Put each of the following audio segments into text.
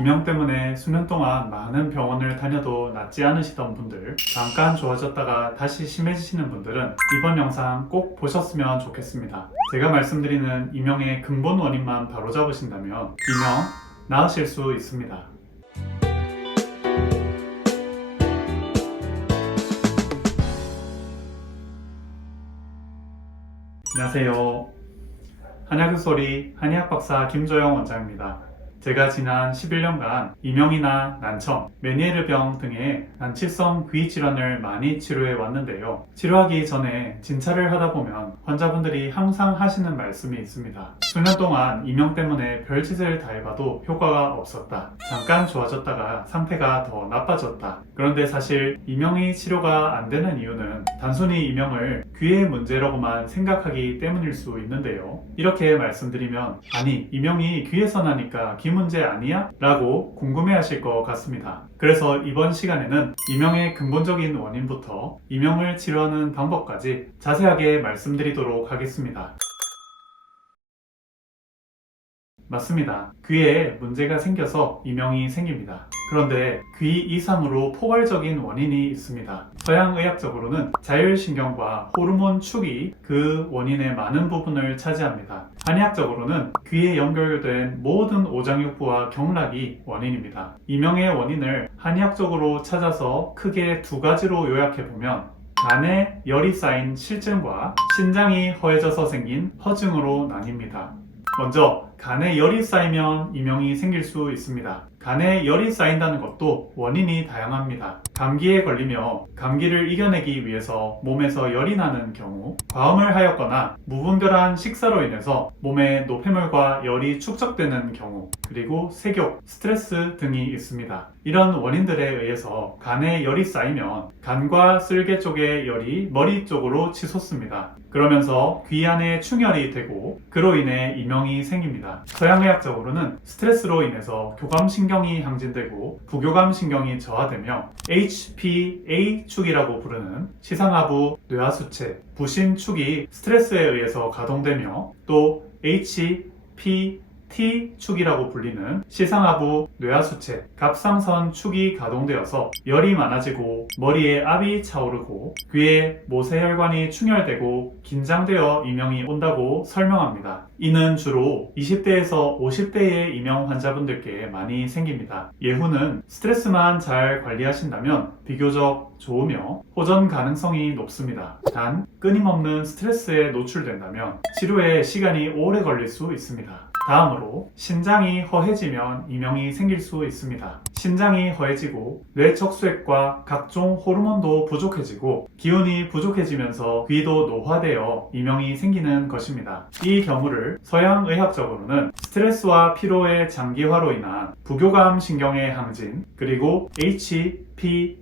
이명 때문에 수년 동안 많은 병원을 다녀도 낫지 않으시던 분들, 잠깐 좋아졌다가 다시 심해지시는 분들은 이번 영상 꼭 보셨으면 좋겠습니다. 제가 말씀드리는 이명의 근본 원인만 바로잡으신다면 이명 나으실 수 있습니다. 안녕하세요. 한약의 소리 한의학 박사 김조영 원장입니다. 제가 지난 11년간 이명이나 난청, 메니에르병 등의 난치성 귀 질환을 많이 치료해 왔는데요. 치료하기 전에 진찰을 하다 보면 환자분들이 항상 하시는 말씀이 있습니다. 수년 동안 이명 때문에 별짓을 다 해봐도 효과가 없었다. 잠깐 좋아졌다가 상태가 더 나빠졌다. 그런데 사실 이명이 치료가 안 되는 이유는 단순히 이명을 귀의 문제라고만 생각하기 때문일 수 있는데요. 이렇게 말씀드리면 아니 이명이 귀에서 나니까 귀 문제 아니야? 라고 궁금해 하실 것 같습니다. 그래서 이번 시간에는 이명의 근본적인 원인부터 이명을 치료하는 방법까지 자세하게 말씀드리도록 하겠습니다. 맞습니다. 귀에 문제가 생겨서 이명이 생깁니다. 그런데 귀 이상으로 포괄적인 원인이 있습니다. 서양의학적으로는 자율신경과 호르몬 축이 그 원인의 많은 부분을 차지합니다. 한의학적으로는 귀에 연결된 모든 오장육부와 경락이 원인입니다. 이명의 원인을 한의학적으로 찾아서 크게 두 가지로 요약해보면 간에 열이 쌓인 실증과 신장이 허해져서 생긴 허증으로 나뉩니다. 먼저 간에 열이 쌓이면 이명이 생길 수 있습니다. 간에 열이 쌓인다는 것도 원인이 다양합니다. 감기에 걸리며 감기를 이겨내기 위해서 몸에서 열이 나는 경우, 과음을 하였거나 무분별한 식사로 인해서 몸에 노폐물과 열이 축적되는 경우, 그리고 색욕, 스트레스 등이 있습니다. 이런 원인들에 의해서 간에 열이 쌓이면 간과 쓸개 쪽의 열이 머리 쪽으로 치솟습니다. 그러면서 귀 안에 충혈이 되고 그로 인해 이명이 생깁니다. 서양의학적으로는 스트레스로 인해서 교감신경이 항진되고 부교감신경이 저하되며 HPA축이라고 부르는 시상하부 뇌하수체, 부신축이 스트레스에 의해서 가동되며 또 HPT축이라고 불리는 시상하부 뇌하수체, 갑상선 축이 가동되어서 열이 많아지고 머리에 압이 차오르고 귀에 모세혈관이 충혈되고 긴장되어 이명이 온다고 설명합니다. 이는 주로 20대에서 50대의 이명 환자분들께 많이 생깁니다. 예후는 스트레스만 잘 관리하신다면 비교적 좋으며 호전 가능성이 높습니다. 단 끊임없는 스트레스에 노출된다면 치료에 시간이 오래 걸릴 수 있습니다. 다음으로 신장이 허해지면 이명이 생길 수 있습니다. 신장이 허해지고 뇌척수액과 각종 호르몬도 부족해지고 기운이 부족해지면서 귀도 노화되어 이명이 생기는 것입니다. 이 경우를 서양의학적으로는 스트레스와 피로의 장기화로 인한 부교감 신경의 항진, 그리고 HPT축,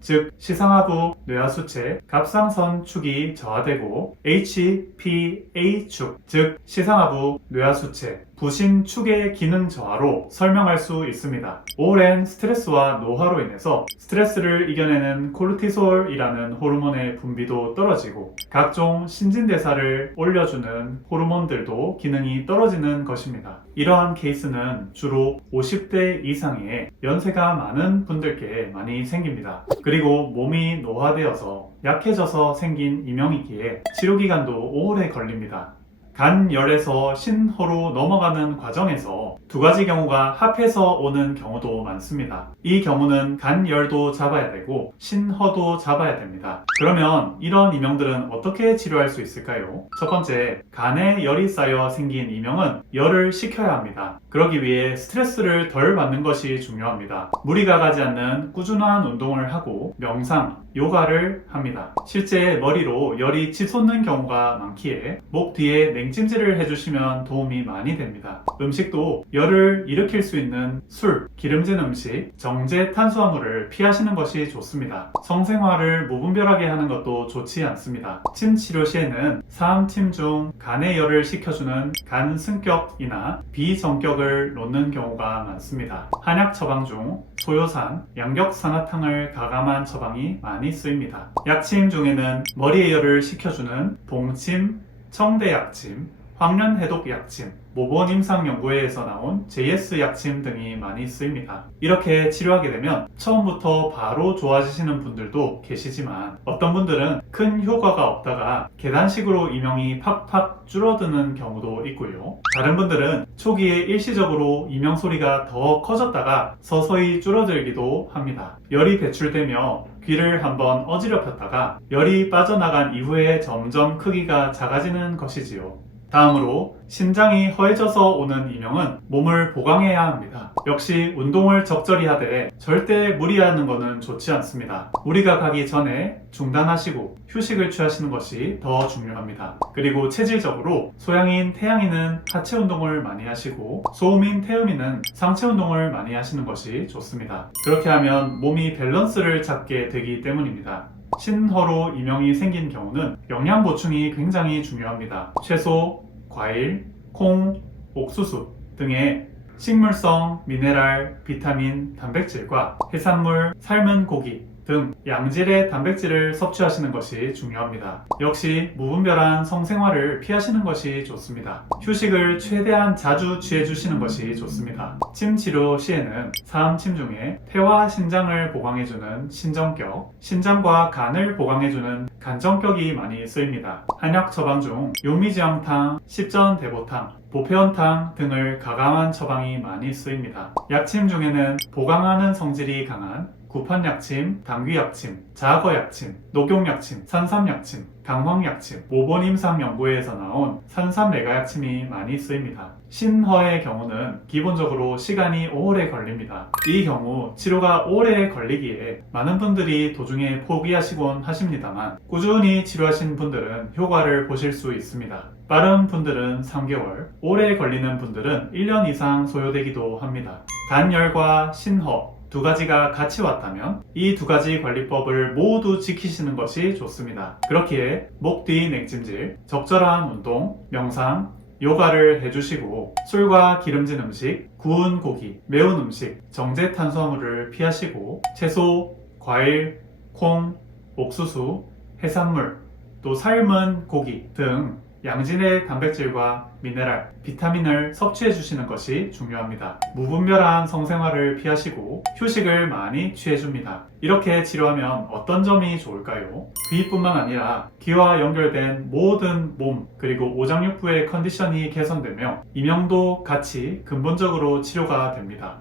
즉 시상하부 뇌하수체, 갑상선 축이 저하되고 HPA축, 즉 시상하부 뇌하수체, 부신축의 기능 저하로 설명할 수 있습니다. 오랜 스트레스와 노화로 인해서 스트레스를 이겨내는 코르티솔이라는 호르몬의 분비도 떨어지고 각종 신진대사를 올려주는 호르몬들도 기능이 떨어지는 것입니다. 이러한 케이스는 주로 50대 이상의 연세가 많은 분들께 많이 생깁니다. 그리고 몸이 노화되어서 약해져서 생긴 이명이기에 치료기간도 오래 걸립니다. 간열에서 신허로 넘어가는 과정에서 두 가지 경우가 합해서 오는 경우도 많습니다. 이 경우는 간열도 잡아야 되고 신허도 잡아야 됩니다. 그러면 이런 이명들은 어떻게 치료할 수 있을까요? 첫 번째, 간에 열이 쌓여 생긴 이명은 열을 식혀야 합니다. 그러기 위해 스트레스를 덜 받는 것이 중요합니다. 무리가 가지 않는 꾸준한 운동을 하고 명상, 요가를 합니다. 실제 머리로 열이 치솟는 경우가 많기에 목 뒤에 냉찜질을 해주시면 도움이 많이 됩니다. 음식도 열을 일으킬 수 있는 술, 기름진 음식, 정제 탄수화물을 피하시는 것이 좋습니다. 성생활을 무분별하게 하는 것도 좋지 않습니다. 침 치료 시에는 사암침 중 간의 열을 식혀주는 간승격이나 비정격을 놓는 경우가 많습니다. 한약 처방 중 소요산, 양격산화탕을 가감한 처방이 많이 쓰입니다. 약침 중에는 머리의 열을 식혀주는 봉침, 청대약침, 황련 해독 약침, 모본 임상 연구회에서 나온 JS 약침 등이 많이 쓰입니다. 이렇게 치료하게 되면 처음부터 바로 좋아지시는 분들도 계시지만 어떤 분들은 큰 효과가 없다가 계단식으로 이명이 팍팍 줄어드는 경우도 있고요. 다른 분들은 초기에 일시적으로 이명 소리가 더 커졌다가 서서히 줄어들기도 합니다. 열이 배출되며 귀를 한번 어지럽혔다가 열이 빠져나간 이후에 점점 크기가 작아지는 것이지요. 다음으로 신장이 허해져서 오는 이명은 몸을 보강해야 합니다. 역시 운동을 적절히 하되 절대 무리하는 것은 좋지 않습니다. 무리가 가기 전에 중단하시고 휴식을 취하시는 것이 더 중요합니다. 그리고 체질적으로 소양인 태양인은 하체 운동을 많이 하시고 소음인 태음인은 상체 운동을 많이 하시는 것이 좋습니다. 그렇게 하면 몸이 밸런스를 잡게 되기 때문입니다. 신허로 이명이 생긴 경우는 영양 보충이 굉장히 중요합니다. 채소, 과일, 콩, 옥수수 등의 식물성 미네랄, 비타민, 단백질과 해산물, 삶은 고기 등 양질의 단백질을 섭취하시는 것이 중요합니다. 역시 무분별한 성생활을 피하시는 것이 좋습니다. 휴식을 최대한 자주 취해주시는 것이 좋습니다. 침 치료 시에는 사암침 중에 폐와 신장을 보강해주는 신정격, 신장과 간을 보강해주는 간정격이 많이 쓰입니다. 한약 처방 중 요미지황탕, 십전대보탕, 보편탕 등을 가감한 처방이 많이 쓰입니다. 약침 중에는 보강하는 성질이 강한 구판약침, 당귀약침, 자거약침, 녹용약침, 산삼약침, 강황약침, 모본임상연구회에서 나온 산삼메가약침이 많이 쓰입니다. 신허의 경우는 기본적으로 시간이 오래 걸립니다. 이 경우 치료가 오래 걸리기에 많은 분들이 도중에 포기하시곤 하십니다만 꾸준히 치료하신 분들은 효과를 보실 수 있습니다. 빠른 분들은 3개월, 오래 걸리는 분들은 1년 이상 소요되기도 합니다. 간열과 신허 두 가지가 같이 왔다면 이 두 가지 관리법을 모두 지키시는 것이 좋습니다. 그렇기에 목 뒤 냉찜질, 적절한 운동, 명상, 요가를 해주시고 술과 기름진 음식, 구운 고기, 매운 음식, 정제 탄수화물을 피하시고 채소, 과일, 콩, 옥수수, 해산물, 또 삶은 고기 등 양질의 단백질과 미네랄, 비타민을 섭취해 주시는 것이 중요합니다. 무분별한 성생활을 피하시고 휴식을 많이 취해줍니다. 이렇게 치료하면 어떤 점이 좋을까요? 귀뿐만 아니라 귀와 연결된 모든 몸 그리고 오장육부의 컨디션이 개선되며 이명도 같이 근본적으로 치료가 됩니다.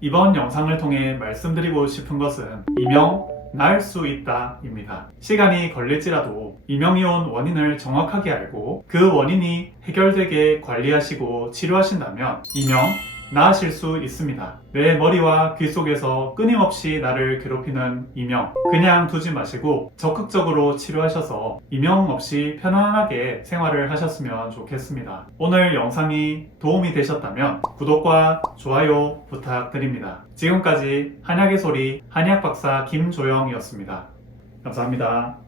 이번 영상을 통해 말씀드리고 싶은 것은 이명 나을 수 있다 입니다. 시간이 걸릴지라도 이명이 온 원인을 정확하게 알고 그 원인이 해결되게 관리하시고 치료하신다면 이명 나으실 수 있습니다. 내 머리와 귀 속에서 끊임없이 나를 괴롭히는 이명 그냥 두지 마시고 적극적으로 치료하셔서 이명 없이 편안하게 생활을 하셨으면 좋겠습니다. 오늘 영상이 도움이 되셨다면 구독과 좋아요 부탁드립니다. 지금까지 한약의 소리 한약박사 김조영이었습니다. 감사합니다.